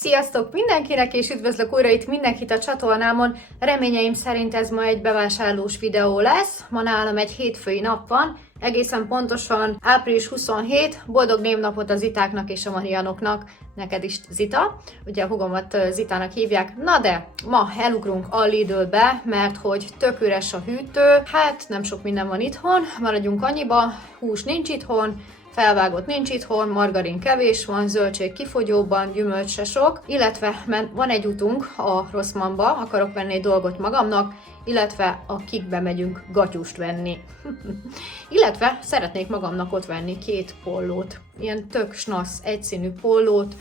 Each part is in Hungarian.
Sziasztok mindenkinek, és üdvözlök újra itt mindenkit a csatornámon. Reményeim szerint ez ma egy bevásárlós videó lesz. Ma nálam egy hétfői nap van, egészen pontosan április 27. Boldog névnapot a Zitáknak és a Marianoknak. Neked is, Zita. Ugye a hugomat Zitának hívják. Na de, ma elugrunk a Lidlbe, mert hogy tök üres a hűtő. Hát nem sok minden van itthon, maradjunk annyiba. Hús nincs itthon, felvágott nincs itthon, margarin kevés van, zöldség kifogyóban, gyümölcs se sok, illetve van egy utunk a Rossmannba, akarok venni egy dolgot magamnak, illetve a Kikbe megyünk gatyust venni. Illetve szeretnék magamnak ott venni 2 pollót, ilyen tök snasz, egyszínű pollót,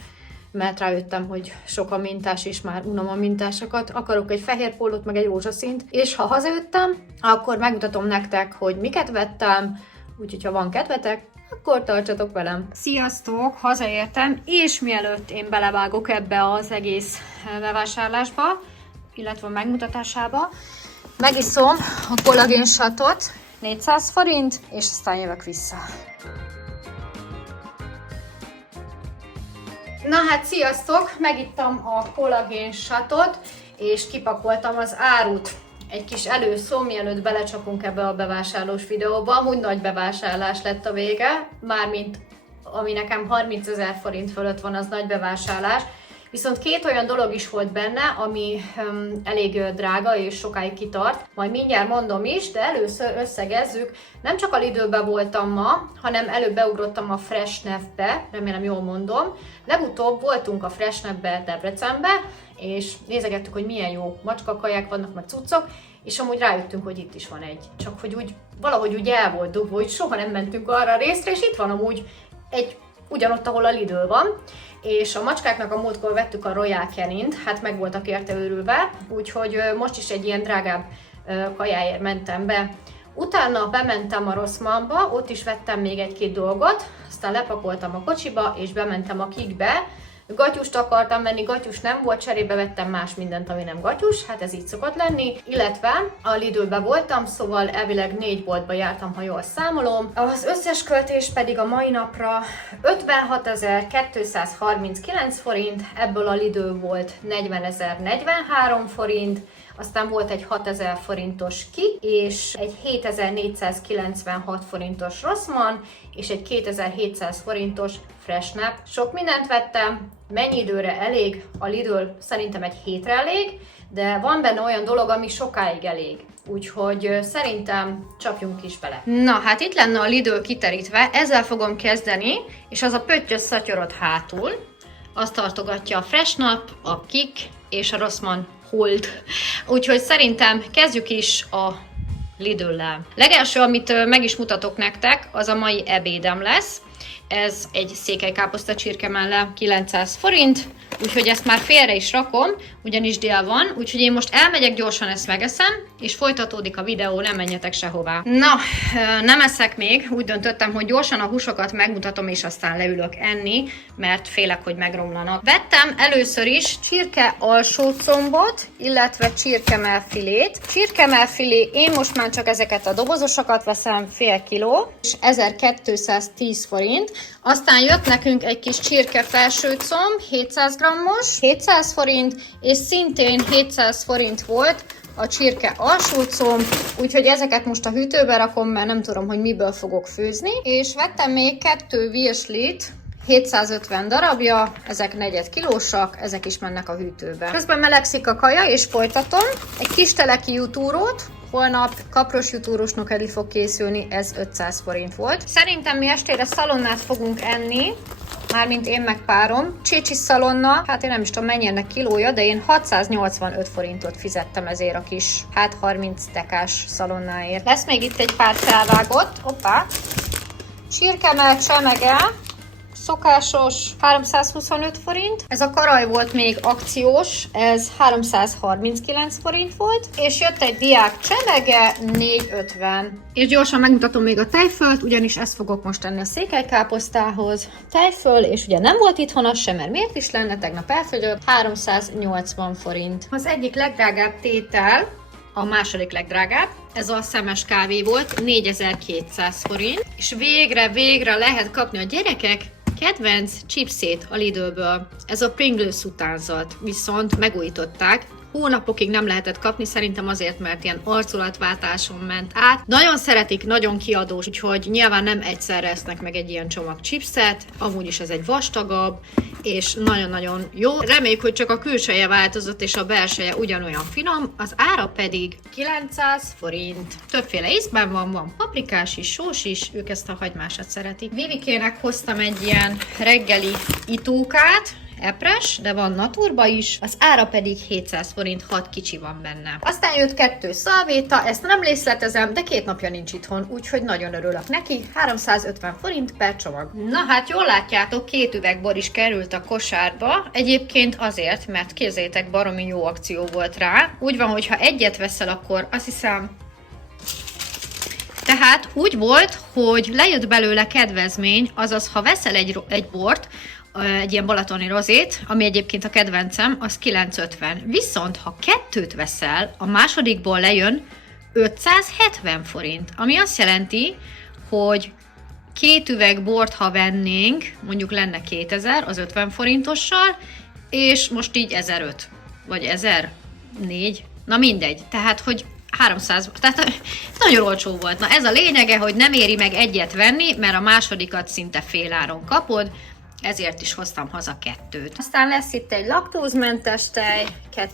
mert rájöttem, hogy sok a mintás, és már unom a mintásokat. Akarok egy fehér pollót, meg egy rózsaszínt, és ha hazajöttem, akkor megmutatom nektek, hogy miket vettem, úgyhogy ha van kedvetek, akkor tartsatok velem! Sziasztok! Hazaértem, és mielőtt én belevágok ebbe az egész bevásárlásba, illetve a megmutatásába, megiszom a kollagén satot, 400 forint, és aztán jövök vissza. Na hát sziasztok! Megittam a kollagén satot, és kipakoltam az árut. Egy kis előszó, mielőtt belecsapunk ebbe a bevásárlós videóba. Amúgy nagy bevásárlás lett a vége, mármint ami nekem 30 000 forint fölött van, az nagy bevásárlás. Viszont 2 olyan dolog is volt benne, ami elég drága és sokáig kitart. Majd mindjárt mondom is, de először összegezzük. Nem csak a Lidlbe voltam ma, hanem előbb beugrottam a Freshneffbe, remélem jól mondom. Legutóbb voltunk a Freshneffbe Debrecenbe, és nézegettük, hogy milyen jó macskakaják vannak, meg cuccok, és amúgy rájöttünk, hogy itt is van egy. Csak hogy úgy valahogy úgy el volt dobva, hogy soha nem mentünk arra a részre, és itt van amúgy egy ugyanott, ahol a Lidl van. És a macskáknak a múltkor vettük a Royal Canint, hát meg voltak érte őrülve, úgyhogy most is egy ilyen drágább kajáért mentem be. Utána bementem a Rossmannba, ott is vettem még 1-2 dolgot, aztán lepakoltam a kocsiba, és bementem a Kikbe. Gatyust akartam venni, gatyus nem volt, cserébe vettem más mindent, ami nem gatyus, hát ez így szokott lenni, illetve a Lidlbe voltam, szóval elvileg 4 boltba jártam, ha jól számolom. Az összes költés pedig a mai napra 56.239 forint, ebből a Lidl volt 40.043 forint, aztán volt egy 6000 forintos Kik, és egy 7496 forintos Rossmann, és egy 2700 forintos Freshneff. Sok mindent vettem, mennyi időre elég? A Lidl szerintem egy hétre elég, de van benne olyan dolog, ami sokáig elég. Úgyhogy szerintem csapjunk is bele. Na, hát itt lenne a Lidl kiterítve, ezzel fogom kezdeni, és az a pöttyös szatyorod hátul, azt tartogatja a Freshneff, a Kik és a Rossmann Hold. Úgyhogy szerintem kezdjük is a Lidl-lel. Legelső, amit meg is mutatok nektek, az a mai ebédem lesz. Ez egy székelykáposzta csirkemelle 900 forint, úgyhogy ezt már félre is rakom, ugyanis dél van, úgyhogy én most elmegyek, gyorsan ezt megeszem, és folytatódik a videó, nem menjetek sehová. Na, nem eszek még, úgy döntöttem, hogy gyorsan a húsokat megmutatom, és aztán leülök enni, mert félek, hogy megromlanak. Vettem először is csirke alsócombot, illetve csirkemellfilét. Csirkemellfilé, én most már csak ezeket a dobozosokat veszem, fél kiló, és 1210 forint. Aztán jött nekünk egy kis csirke felsőcomb, 700 grammos, 700 forint, és szintén 700 forint volt a csirke alsócomb, úgyhogy ezeket most a hűtőbe rakom, mert nem tudom, hogy miből fogok főzni. És vettem még 2 virslit, 750 darabja, ezek 4 kilósak, ezek is mennek a hűtőbe. Közben melegszik a kaja, és folytatom. Egy kis teleki jutúrót, holnap kapros jutúrós nokeli fog készülni, ez 500 forint volt. Szerintem mi estére szalonnát fogunk enni, mármint én meg párom. Csicsi szalonna, hát én nem is tudom mennyi ennek kilója, de én 685 forintot fizettem ezért a kis, 30 dekás szalonnáért. Lesz még itt egy pár felvágott, hoppá, csirkemell csemege, szokásos 325 forint. Ez a karaj volt még akciós, ez 339 forint volt, és jött egy diák csemege 450. És gyorsan megmutatom még a tejfölt, ugyanis ezt fogok most tenni a székelykáposztához. Tejföl, és ugye nem volt itthon az sem, mert miért is lenne, tegnap elfogyott, 380 forint. Az egyik legdrágább tétel, a második legdrágább, ez a szemes kávé volt, 4200 forint, és végre lehet kapni a gyerekek Kedvenc chipsét a Lidlből, ez a Pringles utánzat, viszont megújították. Hónapokig nem lehetett kapni, szerintem azért, mert ilyen arculatváltáson ment át. Nagyon szeretik, nagyon kiadós, úgyhogy nyilván nem egyszerre esznek meg egy ilyen csomag chipset, amúgy is ez egy vastagabb, és nagyon-nagyon jó. Reméljük, hogy csak a külseje változott, és a belseje ugyanolyan finom, az ára pedig 900 forint. Többféle ízben van paprikás is, sós is, ők ezt a hagymásat szeretik. Vivikének hoztam egy ilyen reggeli itókát, epres, de van naturba is, az ára pedig 700 forint, 6 kicsi van benne. Aztán jött 2 szalvéta, ezt nem részletezem, de 2 napja nincs itthon, úgyhogy nagyon örülök neki, 350 forint per csomag. Na hát jól látjátok, 2 üveg bor is került a kosárba, egyébként azért, mert képzeljétek, baromi jó akció volt rá. Úgy van, hogyha egyet veszel, akkor azt hiszem, tehát úgy volt, hogy lejött belőle kedvezmény, azaz ha veszel egy bort, egy ilyen balatoni rozét, ami egyébként a kedvencem, az 950. Viszont ha 2 veszel, a másodikból lejön 570 forint, ami azt jelenti, hogy 2 üveg bort, ha vennénk, mondjuk lenne 2000 az 50 forintossal, és most így 1005, vagy 1004, na mindegy, tehát hogy 300, tehát nagyon olcsó volt. Na ez a lényege, hogy nem éri meg egyet venni, mert a másodikat szinte féláron kapod, ezért is hoztam haza 2. Aztán lesz itt egy laktózmentes tej,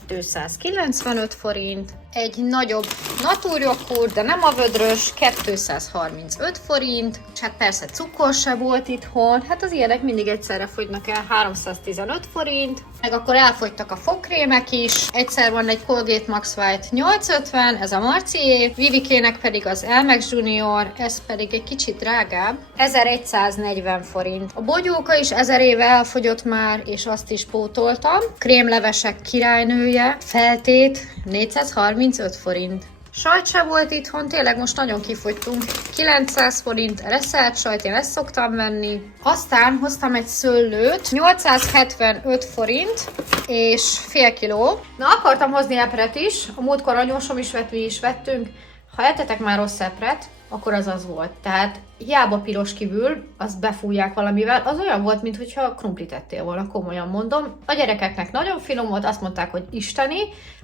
295 forint, egy nagyobb natúrjoghurt, de nem a vödrös, 235 forint, és hát persze cukor se volt itthon, hát az ilyenek mindig egyszerre fogynak el, 315 forint, meg akkor elfogytak a fogkrémek is, egyszer van egy Colgate Max White 850, ez a Marcié, Vivikének pedig az Elmex Junior, ez pedig egy kicsit drágább, 1140 forint. A bogyóka is 1000 éve elfogyott már, és azt is pótoltam, krémlevesek királynője, feltét, 435 forint. Sajt se volt itthon, tényleg most nagyon kifogytunk. 900 forint reszelt sajt, én ezt szoktam venni. Aztán hoztam egy szőlőt, 875 forint, és fél kiló. Na, akartam hozni epret is, a múltkor anyósom is vett, mi is vettünk. Ha ettetek már rossz epret, akkor az volt. Tehát hiába piros kívül, azt befújják valamivel, az olyan volt, mintha krumplit ettél volna, komolyan mondom. A gyerekeknek nagyon finom volt, azt mondták, hogy isteni,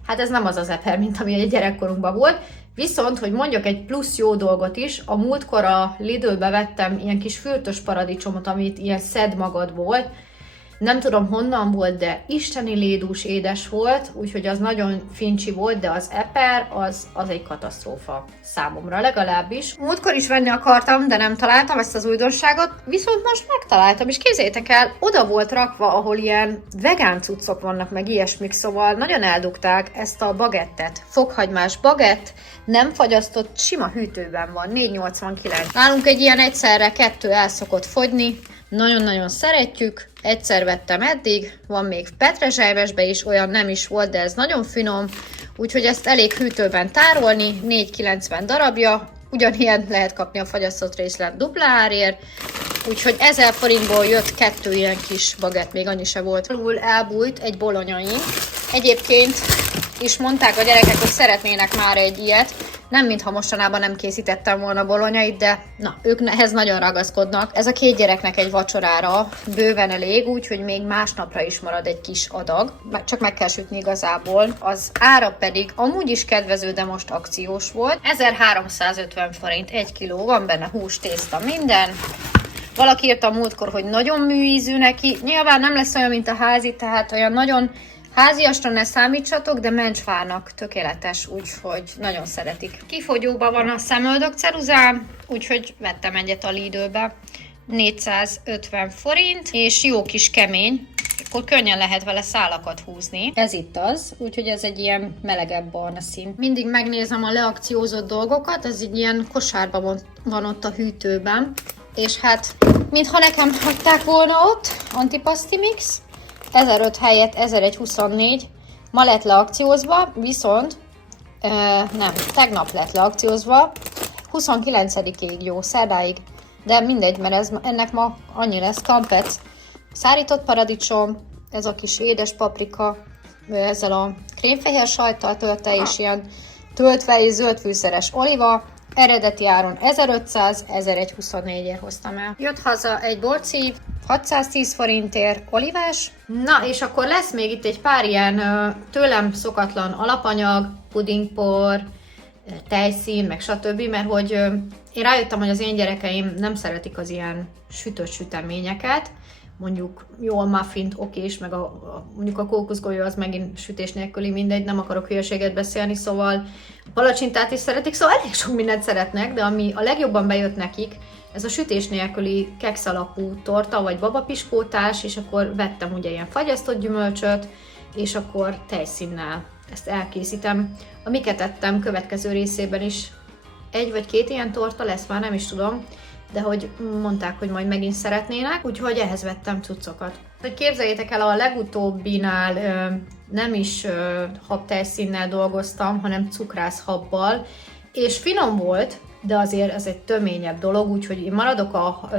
hát ez nem az az eper, mint ami egy gyerekkorunkban volt. Viszont, hogy mondjak egy plusz jó dolgot is, a múltkor a Lidlbe vettem ilyen kis fürtös paradicsomot, amit ilyen szed magad volt. Nem tudom honnan volt, de isteni lédús édes volt, úgyhogy az nagyon fincsi volt, de az eper az egy katasztrófa számomra legalábbis. Múltkor is venni akartam, de nem találtam ezt az újdonságot, viszont most megtaláltam, és képzeljétek el, oda volt rakva, ahol ilyen vegán cuccok vannak, meg ilyesmik, szóval nagyon eldugták ezt a bagettet. Fokhagymás bagett, nem fagyasztott, sima hűtőben van, 4,89. Nálunk egy ilyen egyszerre 2 el szokott fogyni, nagyon-nagyon szeretjük, egyszer vettem eddig, van még petrezselybesbe is, olyan nem is volt, de ez nagyon finom, úgyhogy ezt elég hűtőben tárolni, 4,90 darabja, ugyanilyen lehet kapni a fagyasztott részlet dupla árért, úgyhogy 1000 forintból jött 2 ilyen kis bagett, még annyi se volt. Alul elbújt egy bolonyaink, egyébként is mondták a gyerekek, hogy szeretnének már egy ilyet, nem mintha mostanában nem készítettem volna bolonyait, de na, ők ehhez nagyon ragaszkodnak. Ez a 2 gyereknek egy vacsorára bőven elég, úgyhogy még másnapra is marad egy kis adag. Csak meg kell sütni igazából. Az ára pedig amúgy is kedvező, de most akciós volt. 1350 forint 1 kiló, van benne hús, tészta, minden. Valaki írta a múltkor, hogy nagyon műízű neki. Nyilván nem lesz olyan, mint a házi, tehát olyan nagyon háziasra ne számítsatok, de mencsvárnak tökéletes, úgyhogy nagyon szeretik. Kifogyóban van a szemöldök ceruzám, úgyhogy vettem egyet a Lidlbe. 450 forint, és jó kis kemény, akkor könnyen lehet vele szálakat húzni. Ez itt az, úgyhogy ez egy ilyen melegebb barna szín. Mindig megnézem a leakciózott dolgokat, ez egy ilyen kosárban van ott a hűtőben, és hát mintha nekem hagyták volna ott, Antipasti Mix, 1005 helyett 1124, ma lett leakciózva, viszont nem, tegnap lett leakciózva, 29-ig jó, szerdáig, de mindegy, mert ennek ma annyi lesz, kampec, szárított paradicsom, ez a kis édes paprika, ezzel a krémfehér sajttal tölte, és ilyen töltve és zöldfűszeres oliva, eredeti áron 1500, 1124-ért hoztam el. Jött haza egy borcív, 610 forintért olivás. Na, és akkor lesz még itt egy pár ilyen tőlem szokatlan alapanyag, pudingpor, tejszín, meg stb., mert hogy én rájöttem, hogy az én gyerekeim nem szeretik az ilyen sütött süteményeket, mondjuk jó, a muffint okés, meg mondjuk a kókuszgolyó az megint sütés nélküli, mindegy, nem akarok hülyeséget beszélni, szóval a palacsintát is szeretik, szóval elég sok mindent szeretnek, de ami a legjobban bejött nekik, ez a sütés nélküli keksz alapú torta, vagy babapiskótás, és akkor vettem ugye ilyen fagyasztott gyümölcsöt, és akkor tejszínnel ezt elkészítem. A miket ettem következő részében is egy vagy két ilyen torta lesz, már nem is tudom, de hogy mondták, hogy majd megint szeretnének, úgyhogy ehhez vettem cuccokat. Hogy képzeljétek el, a legutóbbinál nem is habtejszínnel dolgoztam, hanem cukrászhabbal, és finom volt, de azért ez egy töményebb dolog, úgyhogy én maradok a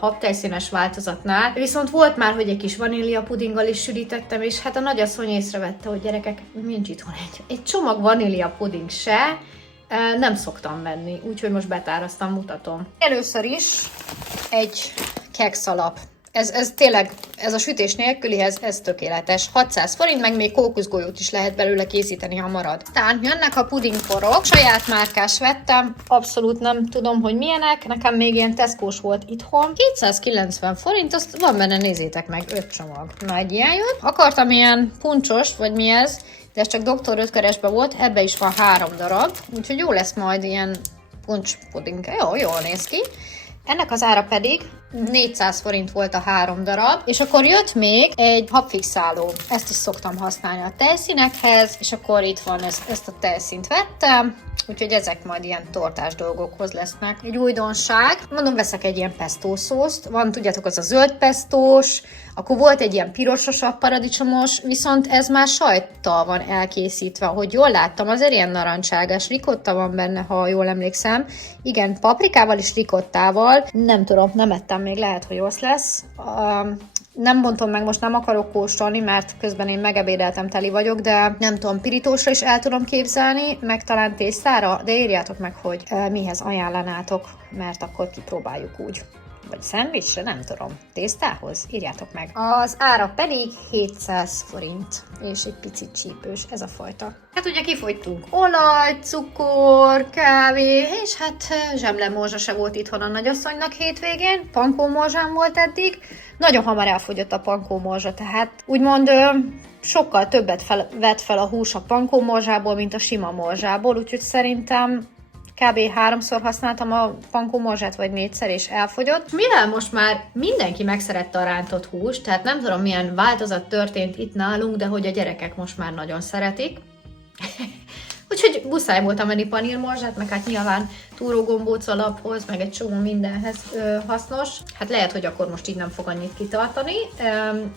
habtejszínes változatnál. Viszont volt már, hogy egy kis vanília pudinggal is sűrítettem, és hát a nagyasszony észrevette, hogy gyerekek, nincs itthon egy csomag vanília puding se, nem szoktam venni, úgyhogy most betáraztam, mutatom. Először is egy keksz alap. Ez tényleg, ez a sütés nélkülihez, ez tökéletes. 600 forint, meg még kókuszgolyót is lehet belőle készíteni, ha marad. Tehát jönnek a pudingporok, saját márkás vettem, abszolút nem tudom, hogy milyenek, nekem még ilyen Tesco-s volt itthon. 290 forint, azt van benne, nézzétek meg, 5 csomag. Na, egy ilyen jött. Akartam ilyen puncsos, vagy mi ez, de ez csak Dr. Ötkeresben volt, ebbe is van 3 darab, úgyhogy jó lesz majd ilyen puncs puding. Jó, jól néz ki. Ennek az ára pedig 400 forint volt a 3 darab, és akkor jött még egy habfixáló. Ezt is szoktam használni a tejszínekhez, és akkor itt van, ezt a tejszínt vettem, úgyhogy ezek majd ilyen tortás dolgokhoz lesznek. Egy újdonság, mondom, veszek egy ilyen pesto szószt, van, tudjátok, az a zöld pestós, akkor volt egy ilyen pirososabb paradicsomos, viszont ez már sajttal van elkészítve, hogy jól láttam, azért ilyen narancsárgás, rikotta van benne, ha jól emlékszem. Igen, paprikával és rikottával, nem tudom, nem ettem még, lehet, hogy rossz lesz. Nem mondom meg, most nem akarok kóstolni, mert közben én megebédeltem, teli vagyok, de nem tudom, pirítósra is el tudom képzelni, meg talán tésztára, de írjátok meg, hogy mihez ajánlanátok, mert akkor kipróbáljuk úgy. Vagy szendvicsre, nem tudom. Tésztához? Írjátok meg. Az ára pedig 700 forint, és egy picit csípős, ez a fajta. Hát ugye kifogytunk olaj, cukor, kávé, és hát zsemlemorzsa se volt itthon a nagyasszonynak hétvégén, pankómorzsám volt eddig. Nagyon hamar elfogyott a pankómorzsa, tehát úgymond sokkal többet vett fel a hús a pankómorzsából, mint a sima morzsából, úgyhogy szerintem kb. 3-szor használtam a pankómorzsát, vagy 4-szer, és elfogyott. Mivel most már mindenki megszerette a rántott húst, tehát nem tudom, milyen változat történt itt nálunk, de hogy a gyerekek most már nagyon szeretik. Úgyhogy muszáj voltam venni panírmorzsát, meg hát nyilván túrógombóc alaphoz, meg egy csomó mindenhez hasznos. Hát lehet, hogy akkor most így nem fog annyit kitartani.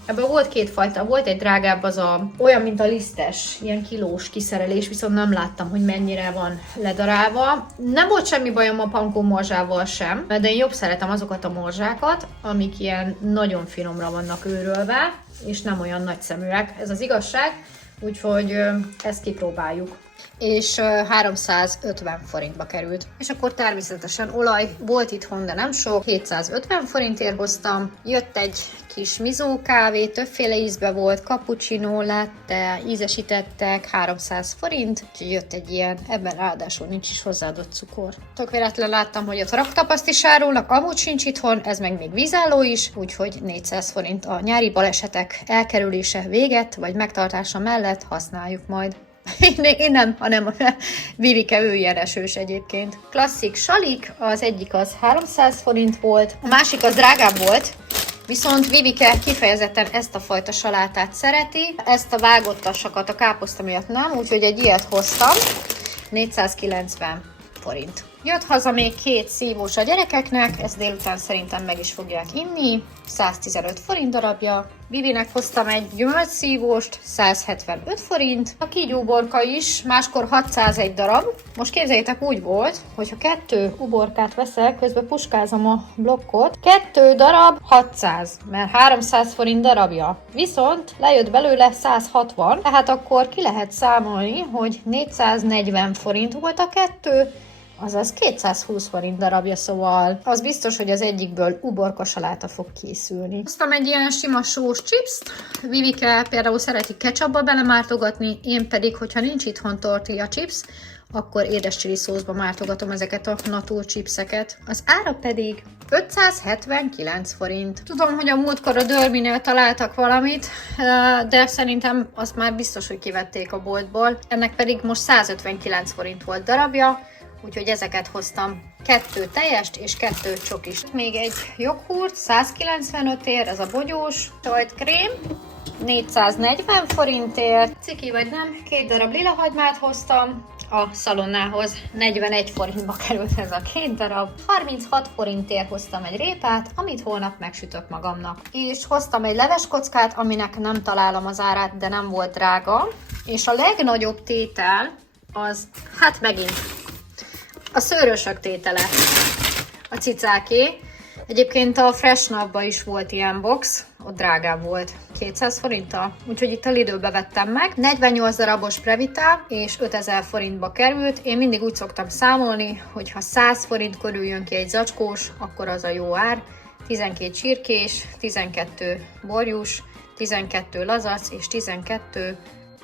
Ebből volt 2 fajta, volt egy drágább, az olyan, mint a lisztes, ilyen kilós kiszerelés, viszont nem láttam, hogy mennyire van ledarálva. Nem volt semmi bajom a pankó morzsával sem, de én jobb szeretem azokat a morzsákat, amik ilyen nagyon finomra vannak őrölve, és nem olyan nagyszeműek, ez az igazság, úgyhogy ezt kipróbáljuk. És 350 forintba került. És akkor természetesen olaj volt itthon, de nem sok, 750 forintért hoztam. Jött egy kis mizó kávé, többféle ízbe volt, cappuccino, latte, ízesítettek, 300 forint, úgyhogy jött egy ilyen, ebben ráadásul nincs is hozzáadott cukor. Tök véletlen láttam, hogy ott raktapaszt is árulnak, amúgy sincs itthon, ez meg még vízálló is, úgyhogy 400 forint a nyári balesetek elkerülése véget, vagy megtartása mellett használjuk majd. Én nem, hanem Vivike, ő ilyen esős egyébként. Klasszik salik, az egyik az 300 forint volt, a másik az drágább volt, viszont Vivike kifejezetten ezt a fajta salátát szereti, ezt a vágottasakat a káposzta miatt nem, úgyhogy egy ilyet hoztam, 490 forint. Jött haza még 2 szívós a gyerekeknek, ezt délután szerintem meg is fogják inni, 115 forint darabja. Vivinek hoztam egy gyümölcsszívóst, 175 forint. A kígyóuborka is, máskor 601 darab. Most képzeljétek, úgy volt, hogyha 2 uborkát veszel, közben puskázom a blokkot, 2 darab 600, mert 300 forint darabja. Viszont lejött belőle 160, tehát akkor ki lehet számolni, hogy 440 forint volt a 2, azaz 220 forint darabja, szóval az biztos, hogy az egyikből uborka saláta fog készülni. Hoztam egy ilyen sima sós chipst, Vivike például szereti ketchupba belemártogatni, én pedig, hogyha nincs itthon tortilla chips, akkor édes chili szószba mártogatom ezeket a natúr chipseket. Az ára pedig 579 forint. Tudom, hogy a múltkor a Derbynél találtak valamit, de szerintem azt már biztos, hogy kivették a boltból. Ennek pedig most 159 forint volt darabja, úgyhogy ezeket hoztam. 2 tejest és 2 csokist. Még egy joghurt, 195 ér, ez a bogyós sajtkrém, 440 forintért. Ciki vagy nem, 2 darab lilahagymát hoztam. A szalonnához 41 forintba került ez a 2 darab. 36 forintért hoztam egy répát, amit holnap megsütök magamnak. És hoztam egy leveskockát, aminek nem találom az árát, de nem volt drága. És a legnagyobb tétel az, hát megint, a szőrösök tétele, a cicáké. Egyébként a Fresh Napban is volt ilyen box, ott drágább volt, 200 forinttal, úgyhogy itt a Lidlbe vettem meg. 48 darabos Previta, és 5000 forintba került. Én mindig úgy szoktam számolni, hogy ha 100 forint körül jön ki egy zacskós, akkor az a jó ár. 12 csirkés, 12 borjús, 12 lazac és 12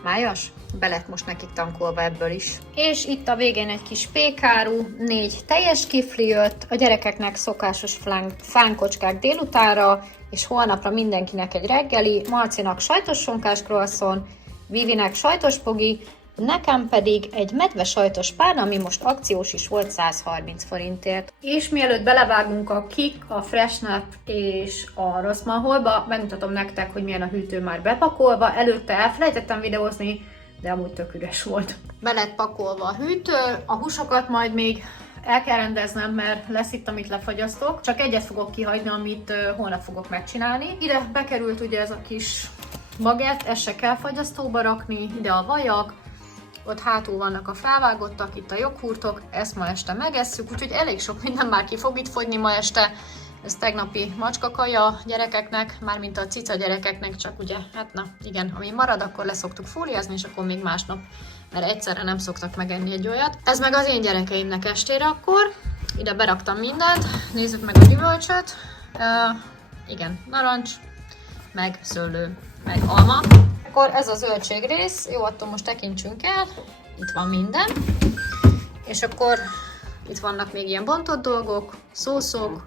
májas. Be lett most nekik tankolva ebből is. És itt a végén egy kis pékáru, 4 teljes kifli jött, a gyerekeknek szokásos fánkocskák délutánra, és holnapra mindenkinek egy reggeli, Marcinak sajtos sonkás croissant, Vivinek sajtos pogi, nekem pedig egy medve sajtos párna, ami most akciós is volt 130 forintért. És mielőtt belevágunk a Kik, a Fresh Nap és a Rossmann Hallba, megmutatom nektek, hogy milyen a hűtő már bepakolva. Előtte elfelejtettem videózni, de amúgy tök üres volt. Be lett pakolva a hűtő, a húsokat majd még el kell rendeznem, mert lesz itt, amit lefagyasztok. Csak egyet fogok kihagyni, amit holnap fogok megcsinálni. Ide bekerült ugye ez a kis bagett, ezt se kell fagyasztóba rakni, ide a vajak, ott hátul vannak a felvágottak, itt a joghurtok, ezt ma este megesszük, úgyhogy elég sok minden már ki fog itt fogyni ma este. Ez tegnapi macskakaja gyerekeknek, mármint a cica gyerekeknek, csak ugye, hát na igen, ami marad, akkor leszoktuk fóliázni, és akkor még másnap, mert egyszerre nem szoktak megenni egy olyat. Ez meg az én gyerekeimnek estére akkor, ide beraktam mindent, nézzük meg a gyümölcsöt, igen, narancs, meg szőlő, meg alma. Akkor ez a zöldség rész, jó, attól most tekintsünk el, itt van minden, és akkor itt vannak még ilyen bontott dolgok, szószok.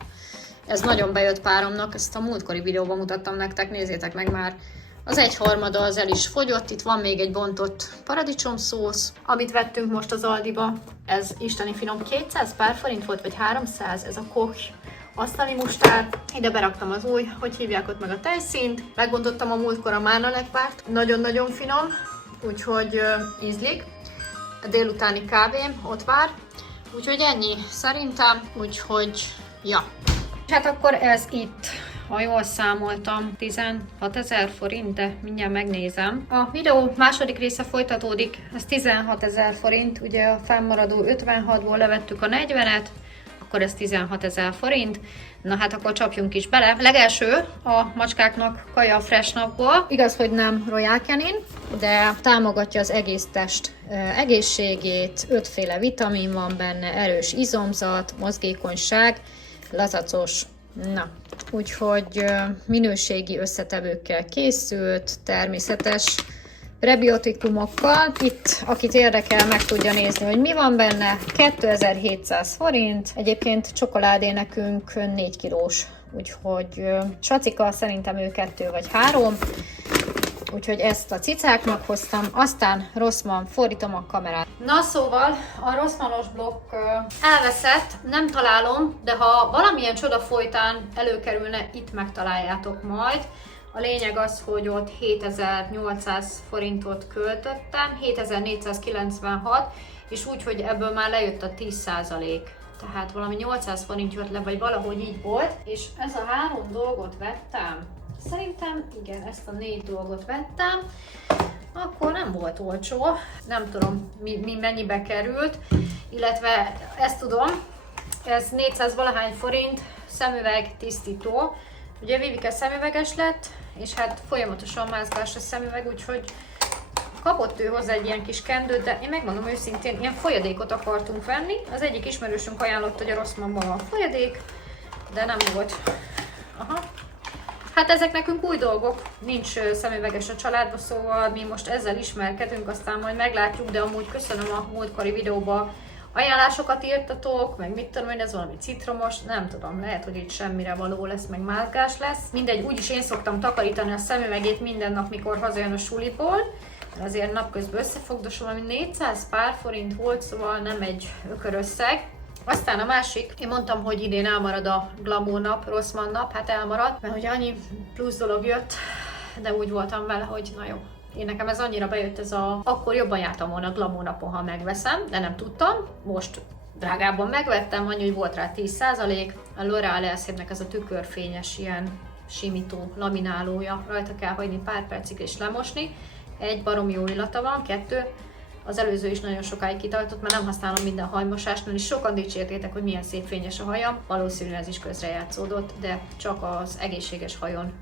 Ez nagyon bejött páromnak, ezt a múltkori videóban mutattam nektek, nézzétek meg már. Az 1/3 az el is fogyott, itt van még egy bontott paradicsomszósz, amit vettünk most az Aldiba. Ez isteni finom, 200 pár forint volt, vagy 300, ez a Koch asztali mustár. Ide beraktam az új, hogy hívják ott meg a tejszínt. Meggondoltam a múltkor a mánalekvárt, nagyon-nagyon finom, úgyhogy ízlik. A délutáni kávém ott vár, úgyhogy ennyi szerintem, úgyhogy ja. Hát akkor ez itt, ha jól számoltam, 16 000 forint, de mindjárt megnézem. A videó második része folytatódik, ez 16 000 forint, ugye a fennmaradó 56-ból levettük a 40-et, akkor ez 16 000 forint. Na hát akkor csapjunk is bele. Legelső a macskáknak kaja a Fresh Napból. Igaz, hogy nem Royal Canin, de támogatja az egész test egészségét, 5 féle vitamin van benne, erős izomzat, mozgékonyság, lazacos. Na, úgyhogy minőségi összetevőkkel készült, természetes prebiotikumokkal. Itt, akit érdekel, meg tudja nézni, hogy mi van benne. 2700 forint. Egyébként csokoládé nekünk 4 kilós, úgyhogy Sacika szerintem ő 2 vagy 3. Úgyhogy ezt a cicáknak hoztam, aztán Rossmann, fordítom a kamerát. Na szóval a Rossmannos blokk elveszett, nem találom, de ha valamilyen csoda folytán előkerülne, itt megtaláljátok majd. A lényeg az, hogy ott 7800 forintot költöttem, 7496, és úgy, hogy ebből már lejött a 10%. Tehát valami 800 forint jött le, vagy valahogy így volt, és ez a 3 dolgot vettem. Szerintem igen, ezt a 4 dolgot vettem, akkor nem volt olcsó, nem tudom mennyibe került, illetve ezt tudom, ez 400 valahány forint, szemüveg tisztító. Ugye Vivike szemüveges lett, és hát folyamatosan mázgás a szemüveg, úgyhogy kapott ő hozzá egy ilyen kis kendőt, de én megmondom őszintén, ilyen folyadékot akartunk venni. Az egyik ismerősünk ajánlott, hogy a Rossmannban van folyadék, de nem volt. Aha. Hát ezek nekünk új dolgok, nincs szemüveges a családban, szóval mi most ezzel ismerkedünk, aztán majd meglátjuk, de amúgy köszönöm a múltkori videóban ajánlásokat írtatok, meg mit tudom én, ez valami citromos, nem tudom, lehet, hogy itt semmire való lesz, meg mázgás lesz. Mindegy, úgyis én szoktam takarítani a szemüvegét minden nap, mikor hazajön a suliból, azért napközben összefogdosom, ami 400 pár forint volt, szóval nem egy ökörösszeg. Aztán a másik, én mondtam, hogy idén elmarad a Glamour nap, Rossmann nap, hát elmaradt, mert hogy annyi plusz dolog jött, de úgy voltam vele, hogy na jó. Én nekem ez annyira bejött, akkor jobban jártam volna a Glamour napon, ha megveszem, de nem tudtam. Most drágábban megvettem, annyi, hogy volt rá 10%, a L'Oréal Elszépnek ez a tükörfényes ilyen simító, laminálója, rajta kell hagyni pár percig és lemosni. Egy baromi jó illata van, 2. Az előző is nagyon sokáig kitartott, mert nem használom minden hajmosásnál, és sokan dicsértétek, hogy milyen szép fényes a hajam. Valószínűleg ez is közrejátszódott, de csak az egészséges hajon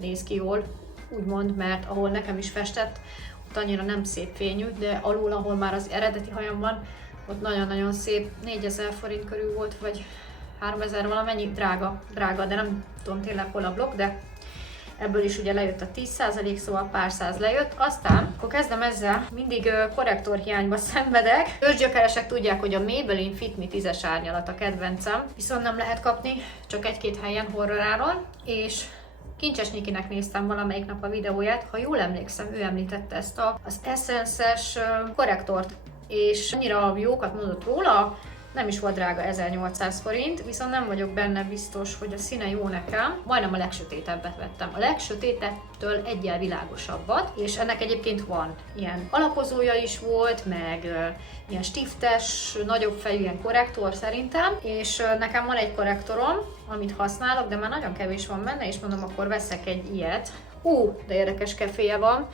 néz ki jól, úgymond, mert ahol nekem is festett, ott annyira nem szép fényű, de alul, ahol már az eredeti hajam van, ott nagyon-nagyon szép, 4000 forint körül volt, vagy 3000 valamennyi, drága, de nem tudom tényleg hol a blokk, de ebből is ugye lejött a 10%, szóval pár száz lejött. Aztán, akkor kezdem ezzel, mindig korrektorhiányba szenvedek. Ősgyökeresek tudják, hogy a Maybelline Fit Me 10-es árnyalat a kedvencem, viszont nem lehet kapni, csak egy-két helyen horroráron, és Kincses Nikinek néztem valamelyik nap a videóját, ha jól emlékszem, ő említette ezt az Essence-es korrektort, és annyira jókat mondott róla, nem is volt drága, 1800 forint, viszont nem vagyok benne biztos, hogy a színe jó nekem. Majdnem a legsötétebbet vettem. A legsötétebbtől egyel világosabbat, és ennek egyébként van ilyen alapozója is volt, meg ilyen stiftes, nagyobb fejű ilyen korrektor szerintem, és nekem van egy korrektorom, amit használok, de már nagyon kevés van benne, és mondom, akkor veszek egy ilyet. De érdekes keféje van.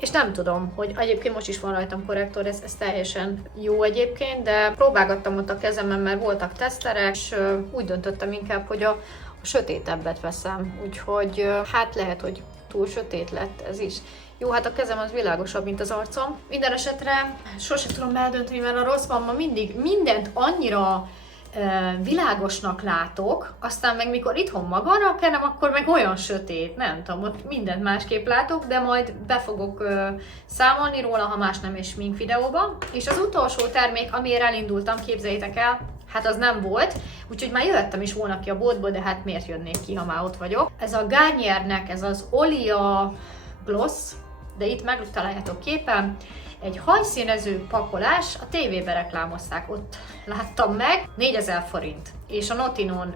És nem tudom, hogy egyébként most is van rajtam korrektor, ez teljesen jó egyébként, de próbálgattam ott a kezemen, mert voltak teszterek, és úgy döntöttem inkább, hogy a sötétebbet veszem, úgyhogy hát lehet, hogy túl sötét lett ez is. Jó, hát a kezem az világosabb, mint az arcom. Minden esetre sosem tudom eldönteni, mert a Rossmannban mindig mindent annyira világosnak látok, aztán meg mikor itthon magamra kenem, akkor meg olyan sötét, nem tudom, ott mindent másképp látok, de majd be fogok számolni róla, ha más nem is smink videóban. És az utolsó termék, amiért elindultam, képzeljétek el, hát az nem volt, úgyhogy már jöttem is volna ki a boltból, de hát miért jönnék ki, ha már ott vagyok. Ez a Garniernek, ez az Olia Gloss, de itt megtaláljátok képen, egy hajszínező pakolás, a tévében reklámozták, ott láttam meg, 4000 forint. És a Notinon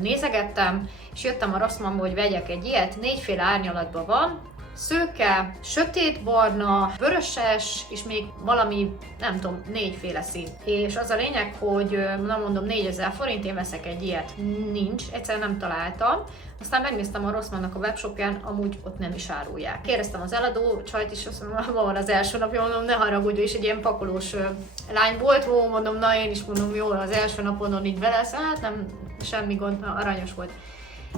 nézegettem, és jöttem a Rossmannba, hogy vegyek egy ilyet, 4 árnyalatban van, szőke, sötétbarna, vöröses, és még valami, nem tudom, 4 szín. És az a lényeg, hogy nem mondom 4000 forint, én veszek egy ilyet. Nincs, egyszerűen nem találtam. Aztán megnéztem a Rossmannnak a webshopján, amúgy ott nem is árulják. Kérdeztem az eladó csajt is, azt mondom, ma van az első napja, mondom, ne haragudj, és egy ilyen pakolós lány volt, mondom, na én is mondom, jó, az első napon így velesz, hát nem, semmi gond, aranyos volt.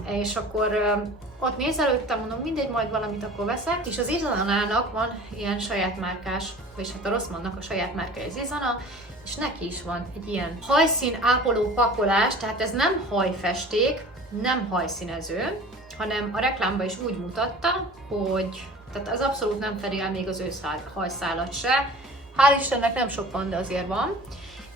És akkor ott nézelődtem, mondom, mindegy, majd valamit akkor veszek, és az Izanának van ilyen saját márkás, vagyis hát a Rossmannnak a saját márkája az Izana, és neki is van egy ilyen hajszín ápoló pakolás, tehát ez nem hajfesték, nem hajszínező, hanem a reklámban is úgy mutatta, hogy tehát az abszolút nem fedi el még az ő hajszálat se. Hál' Istennek nem sok van, de azért van.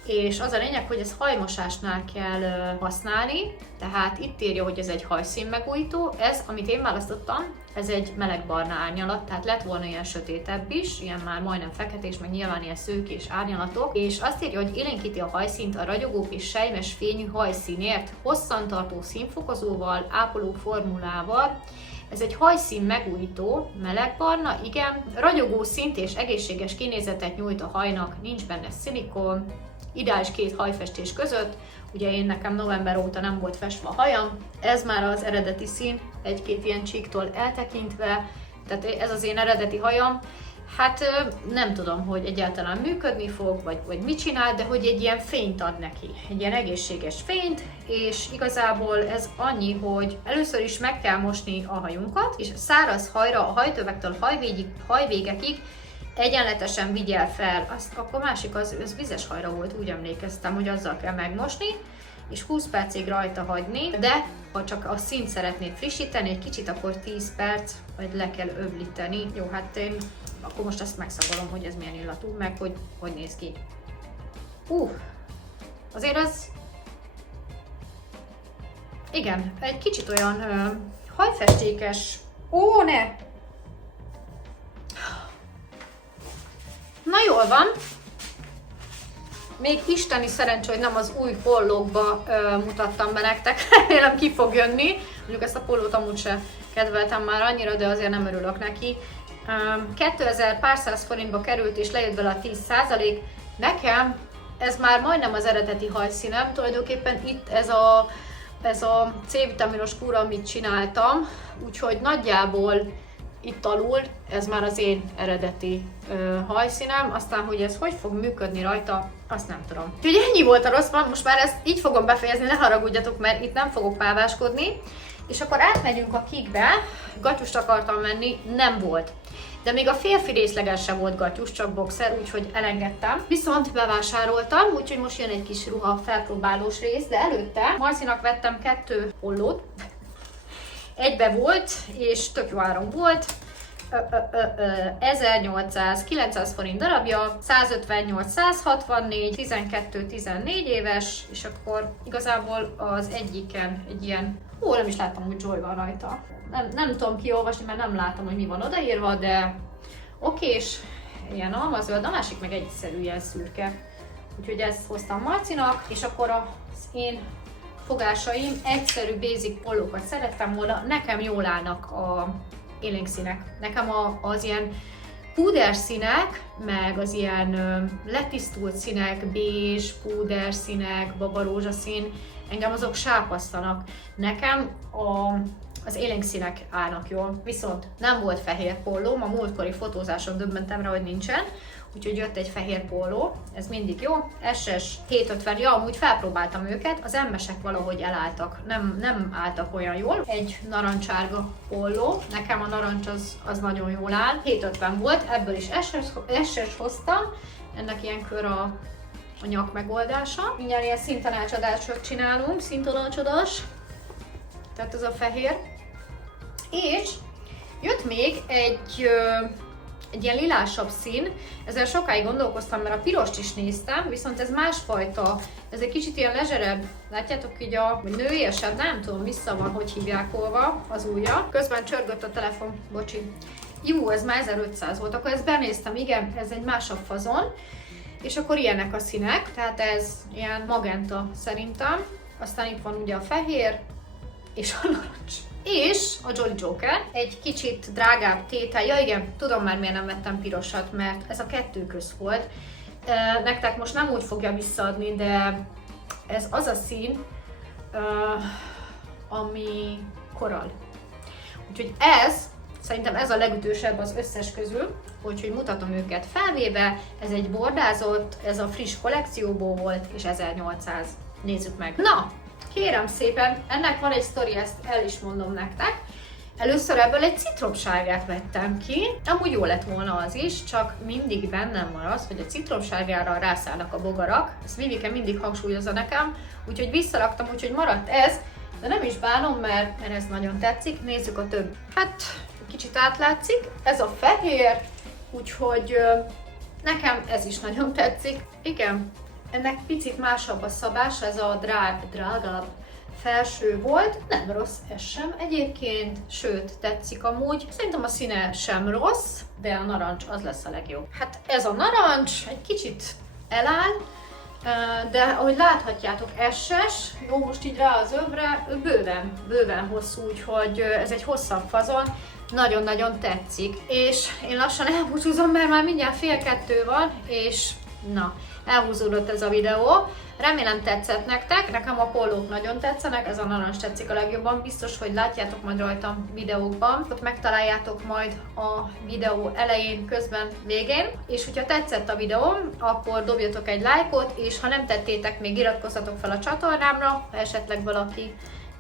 És az a lényeg, hogy ezt hajmosásnál kell használni, tehát itt írja, hogy ez egy hajszín megújító. Ez, amit én választottam, ez egy melegbarna árnyalat, tehát lett volna ilyen sötétebb is, ilyen már majdnem feketés, meg nyilván ilyen szőkés árnyalatok, és azt írja, hogy élénkíti a hajszínt a ragyogó és sejmes fényű hajszínért, hosszantartó színfokozóval, ápoló formulával. Ez egy hajszín megújító, melegbarna, igen, ragyogó szint és egészséges kinézetet nyújt a hajnak, nincs benne szilikon, ideális 2 hajfestés között, ugye nekem november óta nem volt festve a hajam, ez már az eredeti szín, 1-2 ilyen csíktól eltekintve, tehát ez az én eredeti hajam. Hát nem tudom, hogy egyáltalán működni fog, vagy mit csinál, de hogy egy ilyen fényt ad neki, egy ilyen egészséges fényt, és igazából ez annyi, hogy először is meg kell mosni a hajunkat, és száraz hajra, a hajtövektől hajvégekig egyenletesen vigyel fel, azt akkor másik az vizes hajra volt, úgy emlékeztem, hogy azzal kell megmosni, és 20 percig rajta hagyni, de ha csak a színt szeretnéd frissíteni egy kicsit, akkor 10 perc, vagy le kell öblíteni. Jó, hát én akkor most ezt megszagolom, hogy ez milyen illatú, meg hogy néz ki. Azért az... Igen, egy kicsit olyan hajfestékes. Ó, ne! Na jól van. Még isteni szerencsé, hogy nem az új pollókba mutattam be nektek. Remélem ki fog jönni. Mondjuk ezt a pollót amúgy se kedveltem már annyira, de azért nem örülök neki. 2000 pár száz forintba került és lejött vele a 10%. Nekem ez már majdnem az eredeti hajszínem. Tulajdonképpen itt ez a C-vitaminos kúra, amit csináltam, úgyhogy nagyjából itt alul ez már az én eredeti hajszínem, aztán hogy ez hogy fog működni rajta, azt nem tudom. Úgyhogy ennyi volt a rossz van, most már ezt így fogom befejezni, ne haragudjatok, mert itt nem fogok páváskodni. És akkor átmegyünk a Kikbe, gatyust akartam venni, nem volt. De még a férfi részlegen sem volt gatyus, csak boxer, úgyhogy elengedtem. Viszont bevásároltam, úgyhogy most jön egy kis ruha felpróbálós rész, de előtte Marcinak vettem 2 pollót. Egybe volt, és tök jó áron volt. 1800-900 forint darabja, 158-164, 12-14 éves, és akkor igazából az egyiken egy ilyen, nem is láttam, hogy Joy van rajta. Nem tudom kiolvasni, mert nem látom, hogy mi van odaírva, de okés, ilyen almazöld, a másik meg egyszerű, ilyen szürke. Úgyhogy ezt hoztam Marcinak, és akkor az én fogásaim egyszerű basic pollókat szerettem volna, nekem jól állnak a élénk színek. Nekem az ilyen púder színek, meg az ilyen letisztult színek, bézs, púder színek, babarózsaszín, engem azok sápasztanak. Nekem az élénk színek állnak jól, viszont nem volt fehér pollóm, a múltkori fotózáson döbbentem rá, hogy nincsen, úgyhogy jött egy fehér polló, ez mindig jó, SS 750, ja, amúgy felpróbáltam őket, az MS-ek valahogy elálltak, nem álltak olyan jól. Egy narancsárga polló, nekem a narancs az nagyon jól áll, 750 volt, ebből is SS hoztam, ennek ilyen kör a nyak megoldása. Mindjárt ilyen színtanácsadásot csinálunk, színtanácsadás, tehát ez a fehér. És jött még egy ilyen lilásabb szín, ezzel sokáig gondolkoztam, mert a pirost is néztem, viszont ez másfajta, ez egy kicsit ilyen lezserebb, látjátok így vagy nőiesebb, nem tudom, vissza van, hogy hívják olva az ujja. Közben csörgött a telefon, bocsi. Jó, ez már 1500 volt, akkor ezt benéztem, igen, ez egy másabb fazon, és akkor ilyenek a színek, tehát ez ilyen magenta szerintem, aztán itt van ugye a fehér és a narancs. És a Jolly Joker, egy kicsit drágább tétel, ja igen, tudom már miért nem vettem pirosat, mert ez a 2 köz volt. Nektek most nem úgy fogja visszaadni, de ez az a szín, ami korall. Úgyhogy szerintem ez a legütősebb az összes közül, úgyhogy mutatom őket felvéve, ez egy bordázott, ez a friss kollekcióból volt, és 1800. Nézzük meg. Na! Kérem szépen, ennek van egy sztori, ezt el is mondom nektek. Először ebből egy citromsárgát vettem ki, amúgy jó lett volna az is, csak mindig bennem van az, hogy a citromsárgára rászállnak a bogarak. Ezt Vivike mindig hangsúlyozza nekem, úgyhogy visszaraktam, úgyhogy maradt ez, de nem is bánom, mert ez nagyon tetszik. Nézzük a több. Hát, kicsit átlátszik, ez a fehér, úgyhogy nekem ez is nagyon tetszik. Igen. Ennek picit másabb a szabása, ez a drágább felső volt, nem rossz ez sem egyébként, sőt tetszik amúgy. Szerintem a színe sem rossz, de a narancs az lesz a legjobb. Hát ez a narancs egy kicsit eláll, de ahogy láthatjátok SS, jó most így rá az övre, bőven hosszú, úgyhogy ez egy hosszabb fazon, nagyon-nagyon tetszik. És én lassan elbúcsúzom, mert már mindjárt 1:30 van, és na, elhúzódott ez a videó. Remélem tetszett nektek, nekem a pollók nagyon tetszenek, ez a narancs tetszik a legjobban, biztos, hogy látjátok majd rajtam videókban, ott megtaláljátok majd a videó elején, közben, végén, és hogyha tetszett a videóm, akkor dobjatok egy lájkot, és ha nem tettétek, még iratkozzatok fel a csatornámra, ha esetleg valaki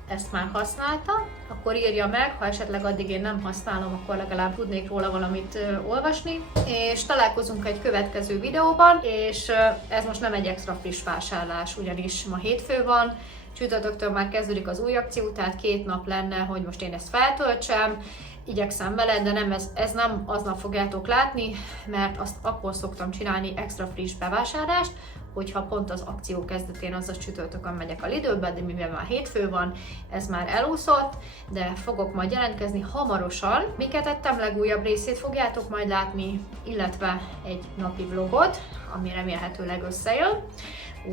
ezt már használta, akkor írja meg, ha esetleg addig én nem használom, akkor legalább tudnék róla valamit olvasni, és találkozunk egy következő videóban, és ez most nem egy extra friss vásárlás, ugyanis ma hétfő van, csütörtöktől már kezdődik az új akció, tehát 2 nap lenne, hogy most én ezt feltöltsem, igyekszem vele, de nem ez nem aznap fogjátok látni, mert azt akkor szoktam csinálni extra friss bevásárlást, hogyha pont az akció kezdetén, azaz csütörtökön megyek a Lidlbe, de mivel már hétfő van, ez már elúszott, de fogok majd jelentkezni hamarosan. Miket ettem, legújabb részét fogjátok majd látni, illetve egy napi vlogot, ami remélhetőleg összejön.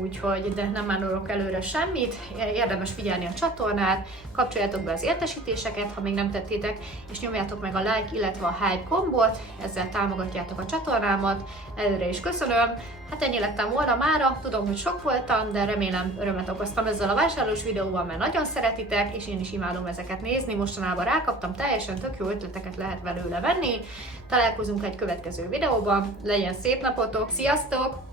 Úgyhogy, de nem árulok előre semmit, érdemes figyelni a csatornát, kapcsoljátok be az értesítéseket, ha még nem tettétek, és nyomjátok meg a like, illetve a hype gombot, ezzel támogatjátok a csatornámat, előre is köszönöm. Hát ennyi lettem volna mára, tudom, hogy sok voltam, de remélem örömet okoztam ezzel a vásárlós videóval, mert nagyon szeretitek, és én is imádom ezeket nézni, mostanában rákaptam, teljesen tök jó ötleteket lehet belőle venni. Találkozunk egy következő videóban, legyen szép napotok, sziasztok!